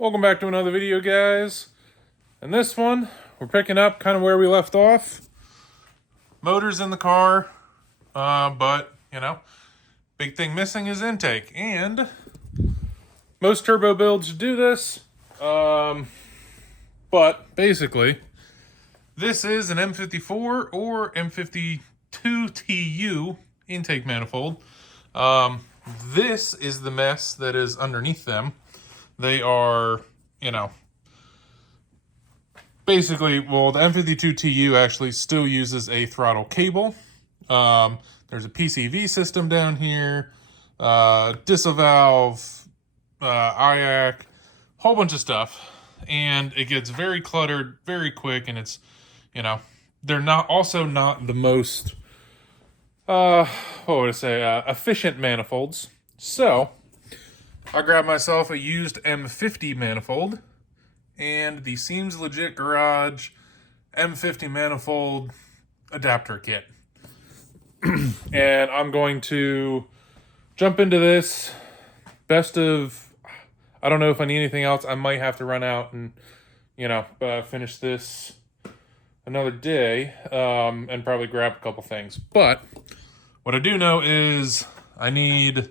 Welcome back to another video, guys. In this one, we're picking up kind of where we left off. Motor's in the car, but, big thing missing is intake. And most turbo builds do this, but basically, this is an M54 or M52 TU intake manifold. This is the mess that is underneath them. They are, basically, well, the M52 TU actually still uses a throttle cable. There's a PCV system down here, disavow, IAC, whole bunch of stuff. And it gets very cluttered very quick, and it's, they're not the most, efficient manifolds. So I grabbed myself a used M50 manifold and the Seems Legit Garage M50 manifold adapter kit. And I'm going to jump into this. I don't know if I need anything else. I might have to run out and, finish this another day and probably grab a couple things. But what I do know is I need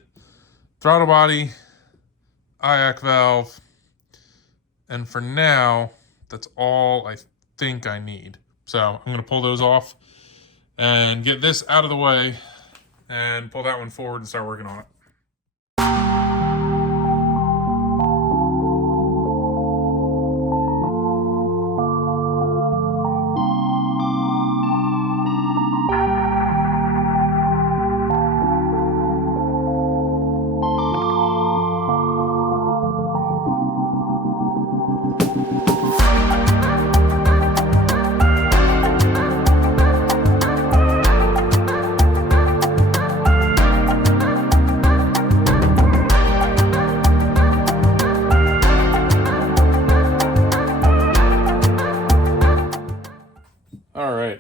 throttle body, IAC valve, and for now, that's all I think I need. So I'm going to pull those off and get this out of the way and pull that one forward and start working on it.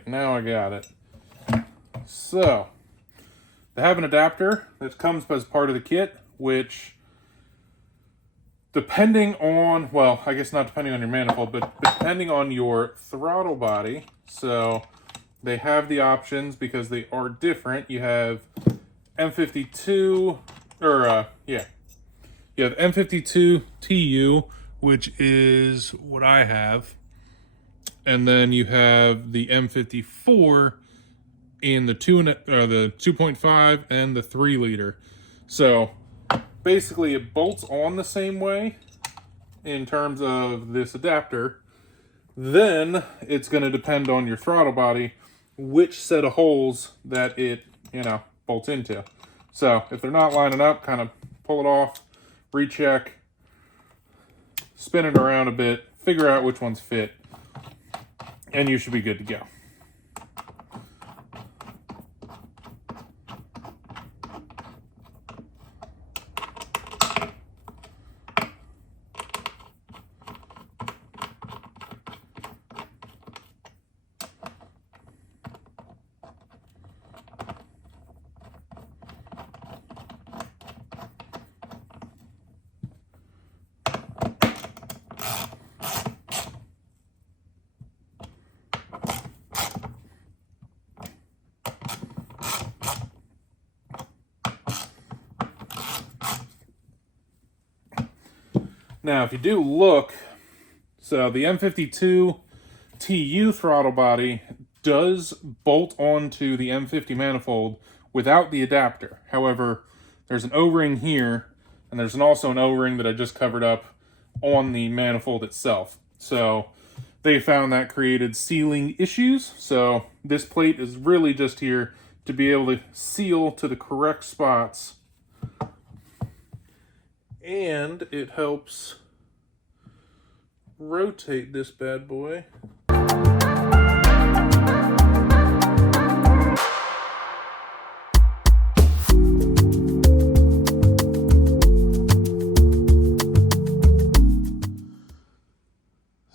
Now I got it. So, they have an adapter that comes as part of the kit, which, depending on, well, I guess not depending on your manifold, but depending on your throttle body, so they have the options because they are different. You have M52, you have M52 TU, which is what I have. And then you have the M54 in the 2.5 and the 3 liter. So basically it bolts on the same way in terms of this adapter. Then it's going to depend on your throttle body, which set of holes that it, bolts into. So if they're not lining up, kind of pull it off, recheck, spin it around a bit, figure out which ones fit, and you should be good to go. Now, if you do look, so the M52 TU throttle body does bolt onto the M50 manifold without the adapter. However, there's an O-ring here, and there's also an O-ring that I just covered up on the manifold itself. So they found that created sealing issues. So this plate is really just here to be able to seal to the correct spots. And it helps rotate this bad boy.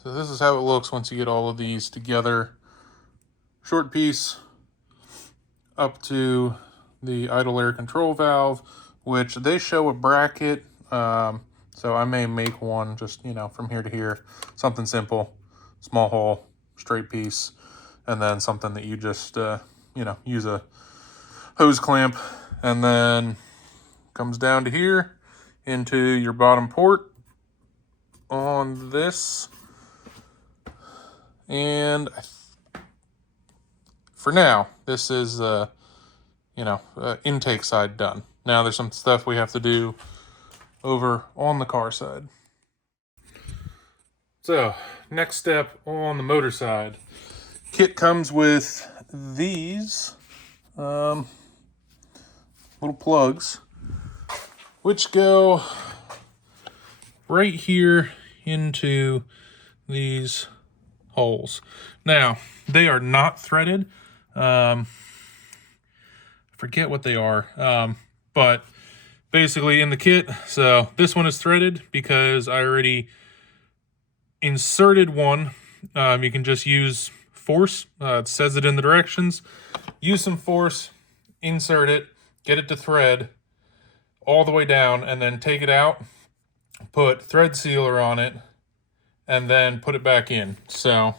So this is how it looks once you get all of these together. Short piece up to the idle air control valve, which they show a bracket. So I may make one just, you know, from here to here, something simple, small hole, straight piece, and then something that you just, you know, use a hose clamp, and then comes down to here into your bottom port on this. And for now, this is, you know, intake side done. Now there's some stuff we have to do over on the car side. So, next step on the motor side. Kit comes with these little plugs, which go right here into these holes. Now, they are not threaded. Forget what they are, but basically in the kit. So this one is threaded because I already inserted one. You can just use force. It says it in the directions. Use some force, insert it, get it to thread all the way down, and then take it out, put thread sealer on it, and then put it back in. So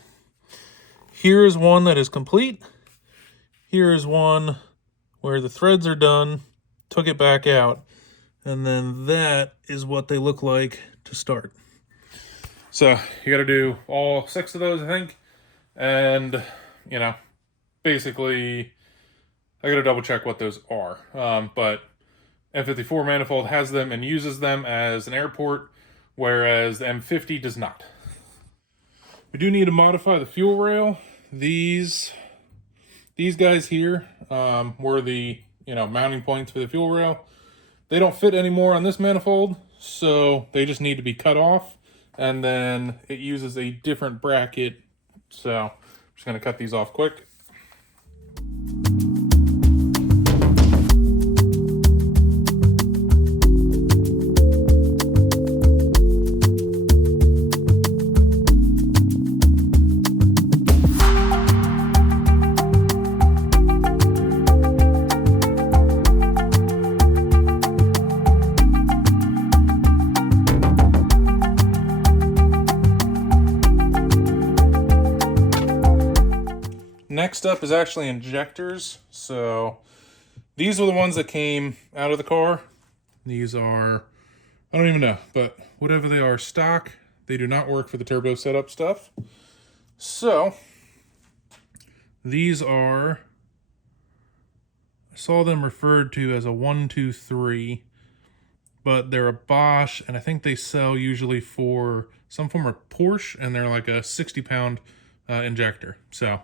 here is one that is complete. Here is one where the threads are done, took it back out, and then that is what they look like to start. So you got to do all 6 of those, I think. And, you know, basically, I got to double check what those are. But M54 manifold has them and uses them as an airport, whereas the M50 does not. We do need to modify the fuel rail. These guys here were the, you know, mounting points for the fuel rail. They don't fit anymore on this manifold, so they just need to be cut off, and then it uses a different bracket. So I'm just going to cut these off quick. Next up is actually injectors. So these are the ones that came out of the car. These are, I don't even know, but whatever they are, stock. They do not work for the turbo setup stuff. So these are, I saw them referred to as a 123, but they're a Bosch, and I think they sell usually for some form of Porsche, and they're like a 60-pound injector. So,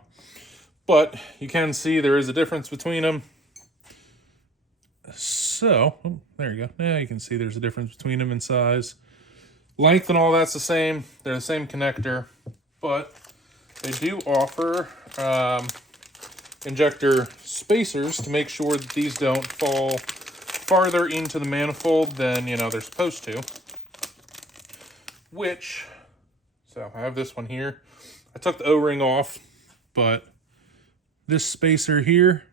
but you can see there is a difference between them. So, oh, there you go. Yeah, you can see there's a difference between them in size. Length and all that's the same. They're the same connector, but they do offer injector spacers to make sure that these don't fall farther into the manifold than, you know, they're supposed to. Which, so I have this one here. I took the O-ring off, but this spacer here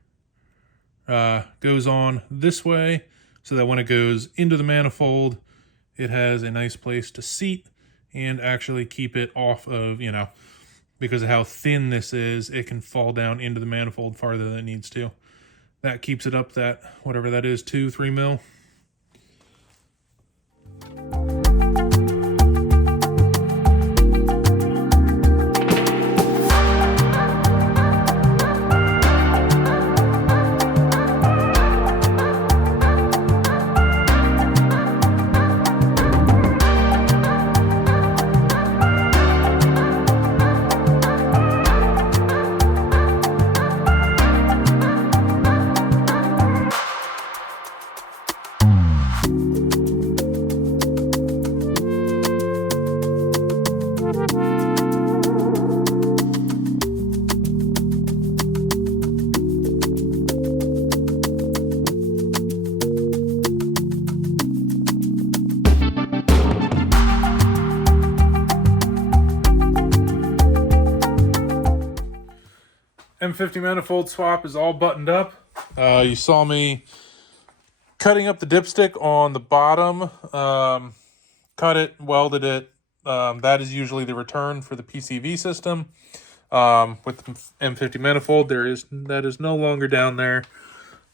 goes on this way so that when it goes into the manifold, it has a nice place to seat and actually keep it off of, you know, because of how thin this is, it can fall down into the manifold farther than it needs to. That keeps it up that, whatever that is, 2-3 mil. M50 manifold swap is all buttoned up. You saw me cutting up the dipstick on the bottom cut it, welded it. That is usually the return for the PCV system. With the M50 manifold, that is no longer down there.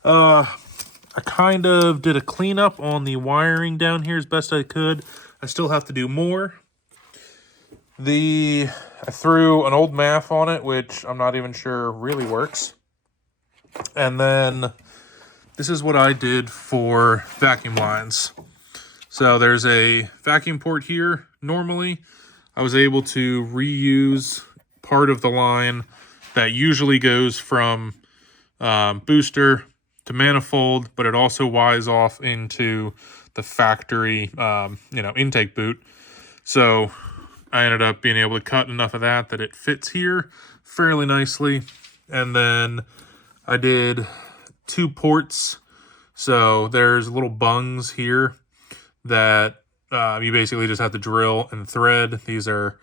I kind of did a cleanup on the wiring down here as best I could. I still have to do more. I threw an old MAF on it, which I'm not even sure really works. And then this is what I did for vacuum lines. So there's a vacuum port here. Normally, I was able to reuse part of the line that usually goes from booster to manifold, but it also wires off into the factory, intake boot. So I ended up being able to cut enough of that it fits here fairly nicely. And then I did 2 ports. So there's little bungs here that you basically just have to drill and thread. These are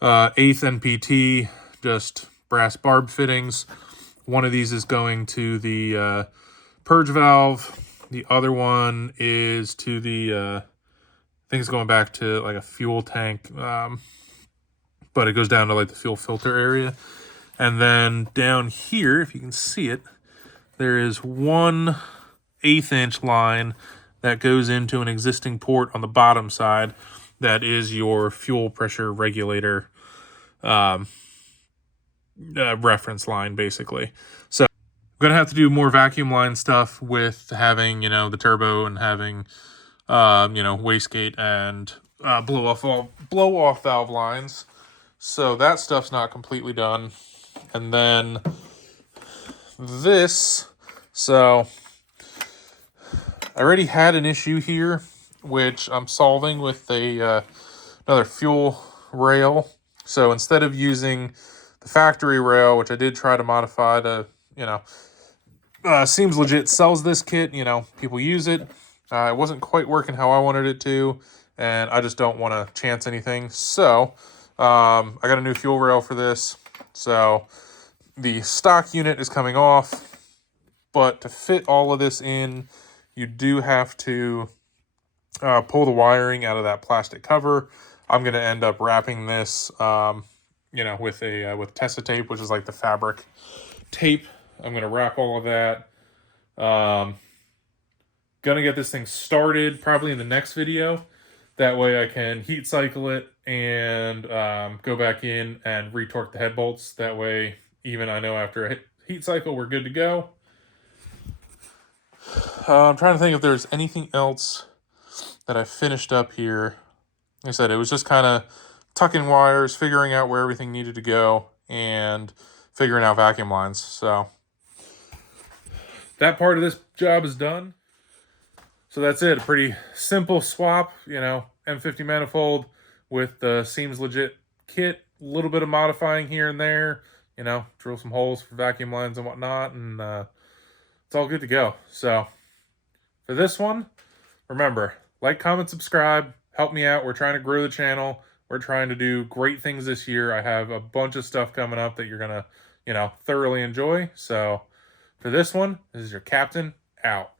8th NPT, just brass barb fittings. One of these is going to the purge valve. The other one is to the, I think it's going back to like a fuel tank, but it goes down to like the fuel filter area. And then down here, if you can see it, there is 1 1/8 inch line that goes into an existing port on the bottom side. That is your fuel pressure regulator reference line, basically. So I'm going to have to do more vacuum line stuff with having, the turbo and having, wastegate and blow off valve lines. So that stuff's not completely done. And then this, so I already had an issue here, which I'm solving with another fuel rail. So instead of using the factory rail, which I did try to modify to, Seems Legit sells this kit, people use it. It wasn't quite working how I wanted it to, and I just don't want to chance anything. So I got a new fuel rail for this. So the stock unit is coming off, but to fit all of this in, you do have to pull the wiring out of that plastic cover. I'm going to end up wrapping this, with Tessa tape, which is like the fabric tape. I'm going to wrap all of that. Going to get this thing started probably in the next video. That way I can heat cycle it and go back in and retorque the head bolts. That way, even I know after a heat cycle, we're good to go. I'm trying to think if there's anything else that I finished up here. Like I said, it was just kind of tucking wires, figuring out where everything needed to go, and figuring out vacuum lines. So that part of this job is done. So that's it. A pretty simple swap, M50 manifold with the Seems Legit kit. A little bit of modifying here and there, drill some holes for vacuum lines and whatnot, and it's all good to go. So for this one, remember, like, comment, subscribe, help me out. We're trying to grow the channel. We're trying to do great things this year. I have a bunch of stuff coming up that you're going to, thoroughly enjoy. So for this one, this is your captain out.